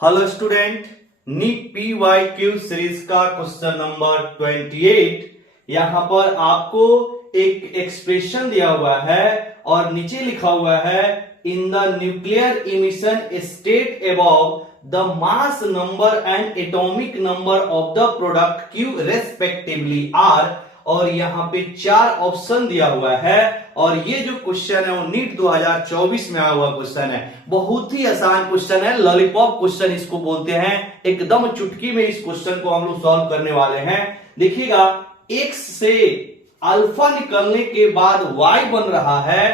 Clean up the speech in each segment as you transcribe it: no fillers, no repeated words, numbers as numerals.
Hello student, NEET PYQ series का question number 28। यहां पर आपको एक एक्सप्रेशन दिया हुआ है और नीचे लिखा हुआ है in the nuclear emission state above the mass number and atomic number of the product Q respectively are. और यहाँ पे 4 ऑप्शन दिया हुआ है और ये जो क्वेश्चन है वो नीट 2024 में आया हुआ क्वेश्चन है। बहुत ही आसान क्वेश्चन है, लॉलीपॉप क्वेश्चन इसको बोलते हैं। एकदम चुटकी में इस क्वेश्चन को हम लोग सॉल्व करने वाले हैं। देखिएगा, x से अल्फा निकलने के बाद y बन रहा है,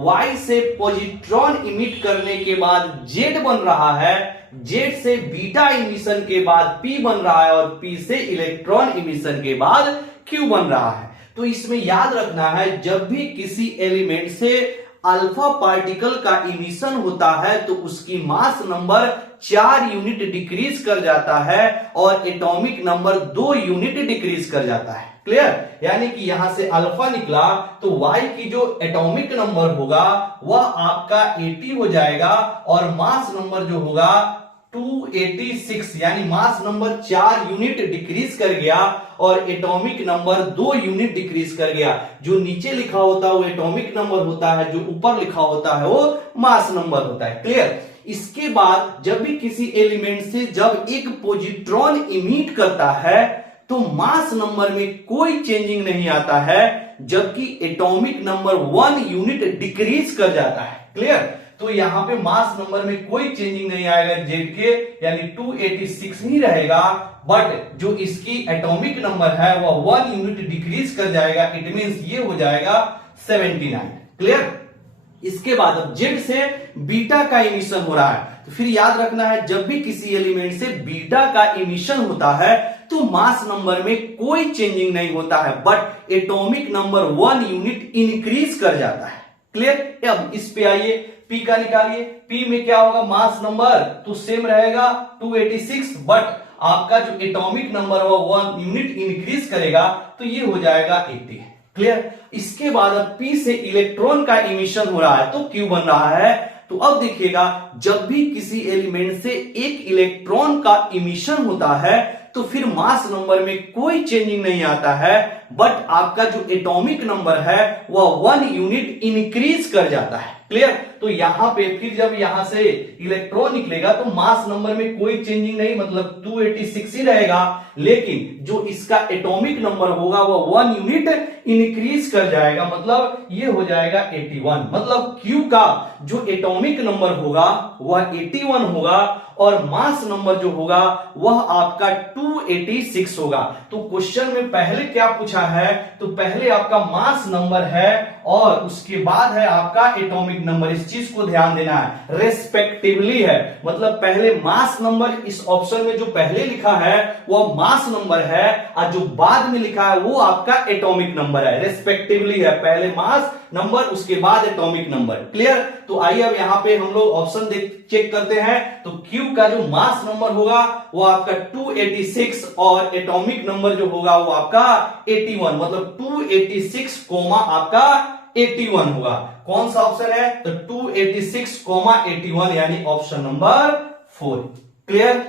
y से पॉजिट्रॉन इमिट करने के बाद z बन रहा है, z से बीटा इमिशन के बाद p बन रहा है और p से इलेक्ट्रॉन इमिशन के बाद q बन रहा है। तो इसमें याद रखना है, जब भी किसी एलिमेंट से अल्फा पार्टिकल का इमिशन होता है तो उसकी मास नंबर 4 यूनिट डिक्रीज कर जाता है और एटॉमिक नंबर 2 यूनिट डिक्रीज कर जाता है। क्लियर? यानी कि यहां से अल्फा निकला तो y की जो एटॉमिक नंबर होगा वह आपका 80 हो जाएगा और मास नंबर जो होगा 286, यानी मास नंबर 4 यूनिट डिक्रीज कर गया और एटॉमिक नंबर 2 यूनिट डिक्रीज कर गया। जो नीचे लिखा होता है वो एटॉमिक नंबर होता है, जो ऊपर लिखा होता है वो मास नंबर होता है। क्लियर? इसके बाद जब भी किसी एलिमेंट से जब एक पॉजिट्रॉन इमिट करता है तो मास नंबर में कोई चेंजिंग नहीं आता है, जबकि एटॉमिक नंबर 1 यूनिट डिक्रीज कर जाता है। क्लियर? तो यहां पे मास नंबर में कोई चेंजिंग नहीं आएगा जेड के, यानी 286 ही रहेगा, बट जो इसकी एटॉमिक नंबर है वह 1 यूनिट डिक्रीज कर जाएगा। इट मींस ये हो जाएगा 79। क्लियर? इसके बाद अब जेड से बीटा का इमिशन हो रहा है, तो फिर याद रखना है, जब भी किसी एलिमेंट से बीटा का इमिशन होता है तो मास नंबर में कोई चेंजिंग नहीं होता है, but atomic number 1 unit increase कर जाता है। क्लियर? अब इस पे आइए, पी का निकालिए। पी में क्या होगा, मास नंबर तो सेम रहेगा 286, बट आपका जो एटॉमिक नंबर है 1 यूनिट इंक्रीज करेगा तो ये हो जाएगा 80। क्लियर? इसके बाद अब पी से इलेक्ट्रॉन का इमिशन हो रहा है तो क्यू बन रहा है। तो अब देखिएगा, जब भी किसी एलिमेंट से एक इलेक्ट्रॉन का इमिशन होता है तो फिर मास नंबर में कोई चेंजिंग नहीं आता है, बट आपका जो एटॉमिक नंबर है वह 1 यूनिट इंक्रीज कर जाता है। क्लियर? तो यहां पे फिर जब यहां से इलेक्ट्रॉन निकलेगा तो मास नंबर में कोई चेंजिंग नहीं, मतलब 286 ही रहेगा, लेकिन जो इसका एटॉमिक नंबर होगा वह 1 यूनिट इंक्रीज कर जाएगा, मतलब ये हो जाएगा 81। मतलब Q का जो एटॉमिक नंबर होगा वह 81 होगा और मास नंबर जो होगा वह आपका 286 होगा। तो क्वेश्चन में पहले क्या पूछा है, तो पहले आपका मास नंबर है और उसके बाद है आपका एटॉमिक नंबर। इस चीज को ध्यान देना है, रेस्पेक्टिवली है, मतलब पहले मास नंबर, इस ऑप्शन में जो पहले लिखा है वह मास नंबर है और जो बाद में लिखा है वो आपका एटॉमिक नंबर है। रेस्पेक्टिवली है, पहले मास नंबर उसके बाद एटॉमिक नंबर। क्लियर? तो आइए अब यहां पे हम लोग ऑप्शन चेक करते हैं। तो Q का जो मास नंबर होगा वो आपका 286 और एटॉमिक नंबर जो होगा वो आपका 81, मतलब 286 कोमा आपका 81 होगा। कौन सा ऑप्शन है, तो 286 कोमा 81, यानी ऑप्शन नंबर 4। क्लियर?